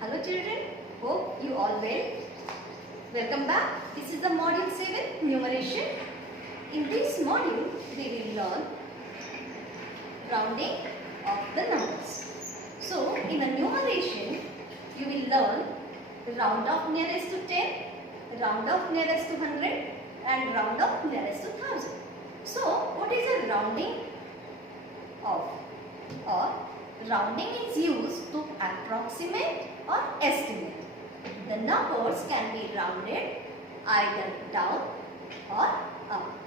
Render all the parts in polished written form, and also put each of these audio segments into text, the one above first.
Hello children, hope you all well. Welcome back. This is the module 7 numeration. In this module we will learn rounding of the numbers. So in the numeration you will learn round off nearest to 10, round off nearest to 100 and round off nearest to 1000. So what is a rounding off? Or rounding is used to approximate or estimate. The numbers can be rounded either down or up.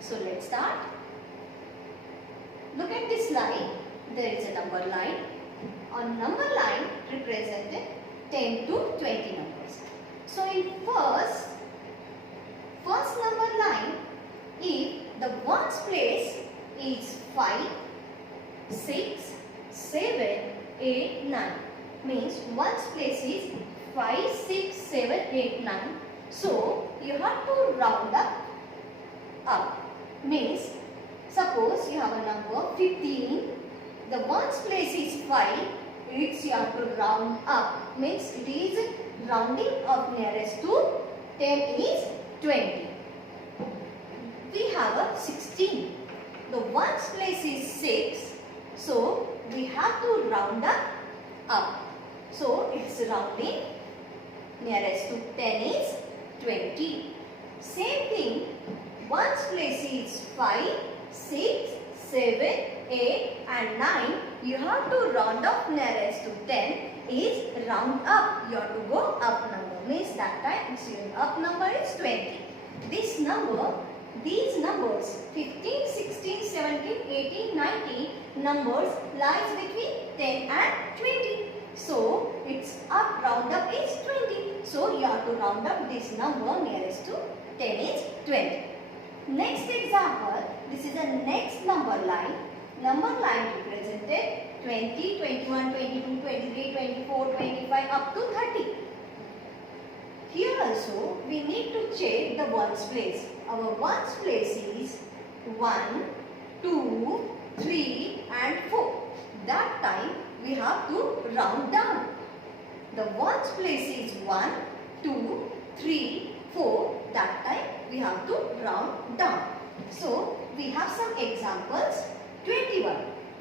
So let's start. Look at this line. There is a number line. On number line represented 10 to 20 numbers. So in first number line, if the ones place is 5, 6, 7, 8, 9. Means ones place is 5, 6, 7, 8, 9. So you have to round up. Means suppose you have a number 15. The ones place is 5. It's you have to round up. Means it is rounding up nearest to 10 is 20. We have a 16. The ones place is 6. So we have to round up. So it's rounding nearest to 10 is 20. Same thing, ones place is 5, 6, 7, 8 and 9. You have to round up nearest to 10 is round up. You have to go up number. Means that time up number is 20. These numbers 15, 16, 17, 18, 19 numbers lies between 10 and 20. So its up round up is 20. So you have to round up this number nearest to 10 is 20. Next example, this is the next number line. Number line represented 20, 21, 22, 23, 24, 25 up to 30. Here also we need to check the ones place. Our ones place is 1, 2, 3 and 4. That time we have to round down. The ones place is 1, 2, 3, 4. That time we have to round down. So we have some examples. 21.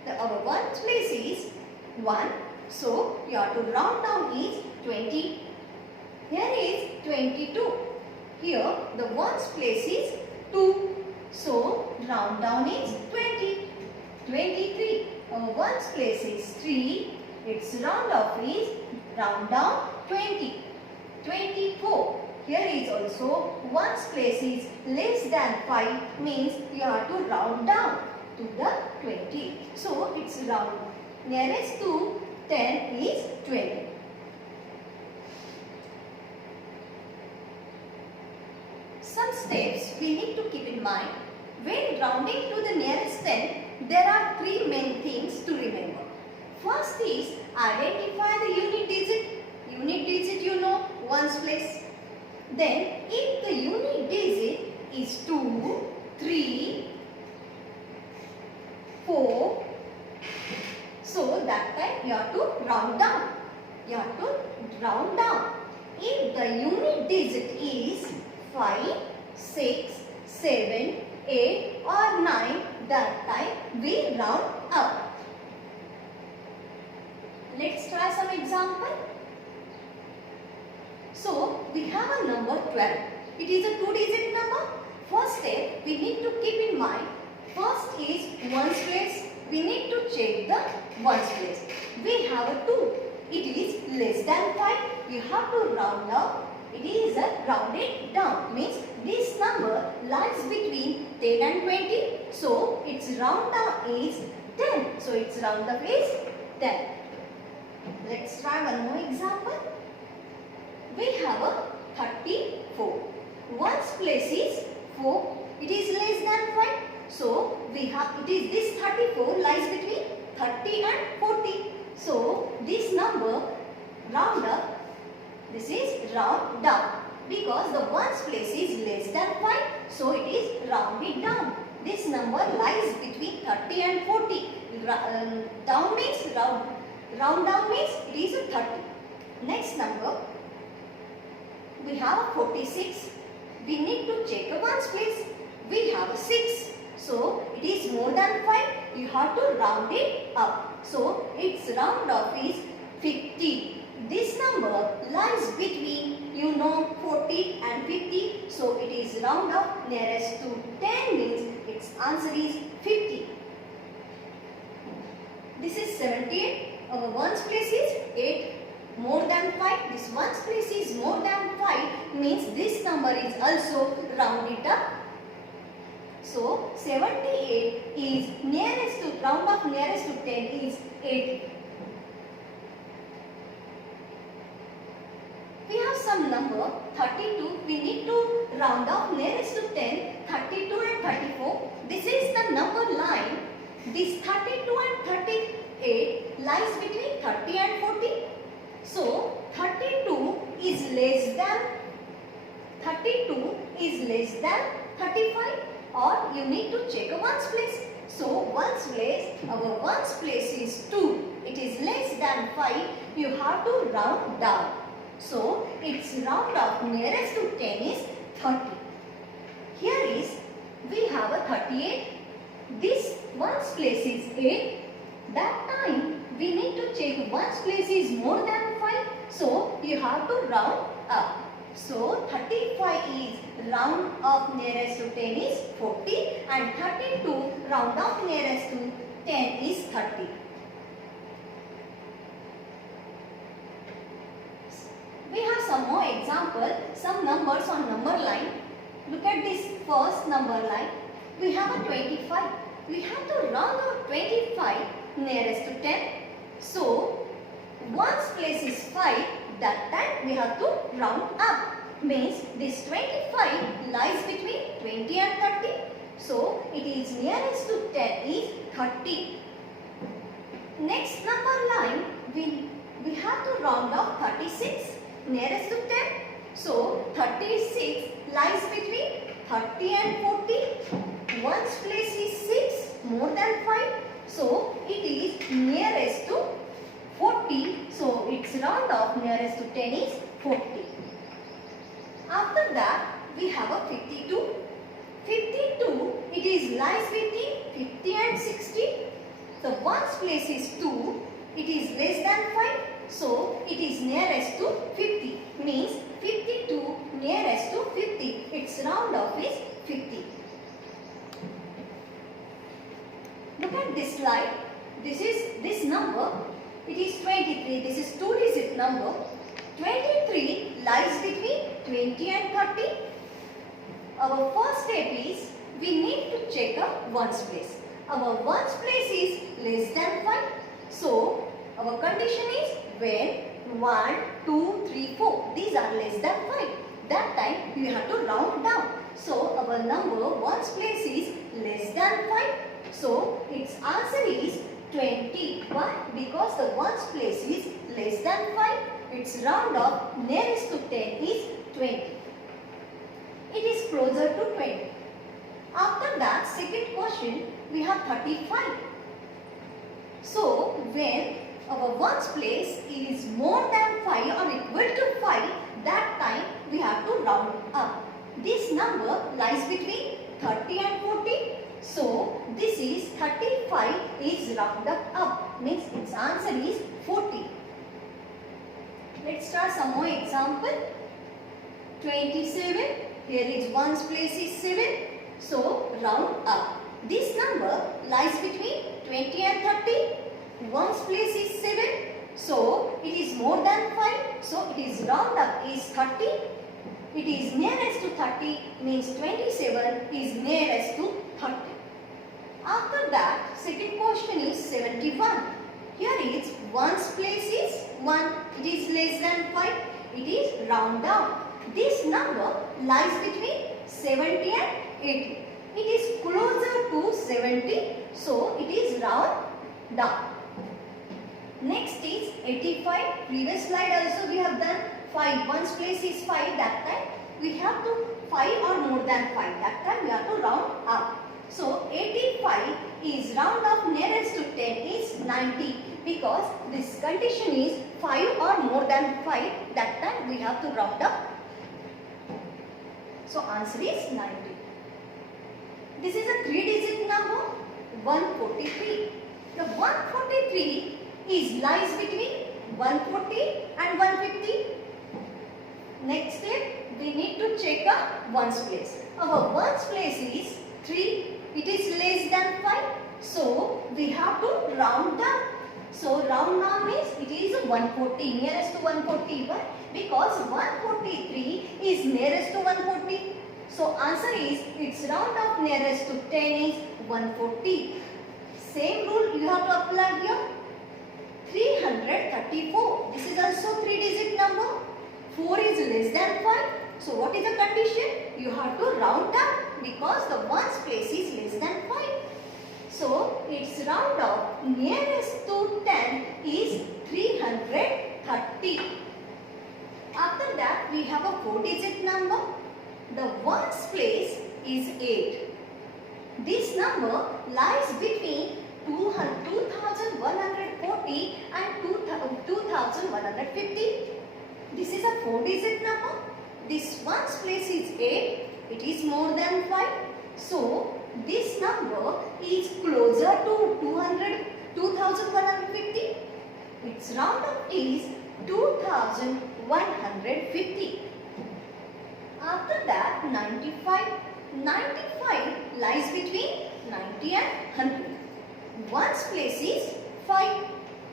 Our ones place is 1. So you have to round down is 20. Here is 22. Here the ones place is 2. So round down is 20. 23. Our ones place is 3. Its round off is round down 20. 24. Here is also ones place is less than 5 means you have to round down to the 20. So its round nearest to 10 is 20. Some steps we need to keep in mind. When rounding to the nearest 10, there are three main things to remember. First is identify the unit digit. Unit digit you know, ones place. Then if the unit digit is 2, 3, 4, so that time you have to round down. You have to round down. If the unit digit is 5, 6, 7, 8 or 9, that time we round up. Let's try some example. So we have a number 12. It is a 2-digit number. First step we need to keep in mind. First is ones place. We need to check the ones place. We have a 2. It is less than 5. You have to round up. It is a rounded down. Means this number lies between 10 and 20. So its round down is 10. So its round up is 10. Let's try one more example. We have a 34. Ones place is 4. It is less than 5. So we have it is this 34 lies between 30 and 40. So this number round up. This is round down because the ones place is less than 5. So it is rounded down. This number lies between 30 and 40. Down means round down means it is a 30. Next number, we have 46. We need to check a ones place. We have a 6. So it is more than 5. You have to round it up. So its round off is 50. This number lies between 40 and 50. So it is round off nearest to 10 means its answer is 50. This is 78. Our ones place is 8. More than 5. This ones place is more than 5 means this number is also rounded up. So 78 is nearest to round off nearest to 10 is 80. We have some number 32. We need to round off nearest to 10, 32 and 34. This is the number line. This 32 and 38 lies between 30 and 40. So 32 is less than 35, or you need to check a ones place. So ones place, our ones place is 2. It is less than 5. You have to round down. So its round off nearest to 10 is 30. Here is, we have a 38. This ones place is 8. That time we need to check ones place is more than 5. So you have to round up. So 35 is round off nearest to 10 is 40 and 32 round off nearest to 10 is 30. We have some more example, some numbers on number line. Look at this first number line. We have a 25. We have to round out 25 nearest to 10. So ones place is 5. That time we have to round up. Means this 25 lies between 20 and 30. So it is nearest to 10 is 30. Next number line, we have to round off 36 nearest to 10. So 36 lies between 30 and 40. Ones place is 6 more than 5. So it is nearest to 40. So its round off nearest to 10 is 40. After that, we have a 52. 52, it is lies between 50 and 60. The ones place is 2. It is less than 5. So it is nearest to 50. Means 52 nearest to 50. Its round off is 50. Look at this slide. This number. It is 23. This is 2-digit number. 23 lies between 20 and 30. Our first step is we need to check a ones place. Our ones place is less than 5. So our condition is when 1, 2, 3, 4. These are less than 5. That time we have to round down. So our number ones place is less than 5. So its answer is 20. Why? Because the ones place is less than 5. Its round off nearest to 10 is 20. It is closer to 20. After that, second question, we have 35. So when our ones place is more than 5 or equal to 5, that time we have to round up. This number lies between 30 and 40. So this is 35 is rounded up. Means its answer is 40. Let's start some more example. 27. Here is ones place is 7. So round up. This number lies between 20 and 30. Ones place is 7. So it is more than 5. So it is round up is 30. It is nearest to 30 means 27 is nearest to 30. After that, second question is 71. Here is ones place is 1. It is less than 5. It is round down. This number lies between 70 and 80. It is closer to 70. So it is round down. Next is 85. Previous slide also we have done 5. Ones place is 5. That time we have to 5 or more than 5. That time we have to round up. So 85 is round off nearest to 10 is 90 because this condition is 5 or more than 5, that time we have to round up. So answer is 90. This is a 3-digit number, 143. The 143 is lies between 140 and 150. Next step, we need to check our ones place. Our ones place is 3. It is less than 5. So we have to round down. So round down means it is 140, nearest to 140. Why? Because 143 is nearest to 140. So answer is, its round up nearest to 10 is 140. Same rule you have to apply here. 334. This is also 3-digit number. 4 is less than 5. So what is the condition? You have to round up because the ones place is less than 5. So its round up nearest to 10 is 330. After that we have a 4-digit number. The ones place is 8. This number lies between 2140 and 2150. This is a 4-digit number. This ones place is 8. It is more than 5. So this number is closer to 2150. Its round up is 2150. After that 95. 95 lies between 90 and 100. Ones place is 5.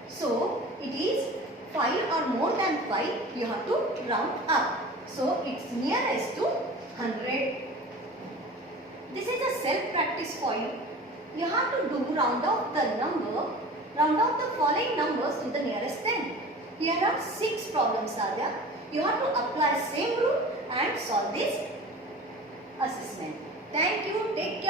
So it is 5 or more than 5. You have to round up. So it's nearest to 100. This is a self practice for you. You have to do round off the following numbers to the nearest 10. Here are 6 problems are there. You have to apply same rule and solve this assessment. Thank you. Take care.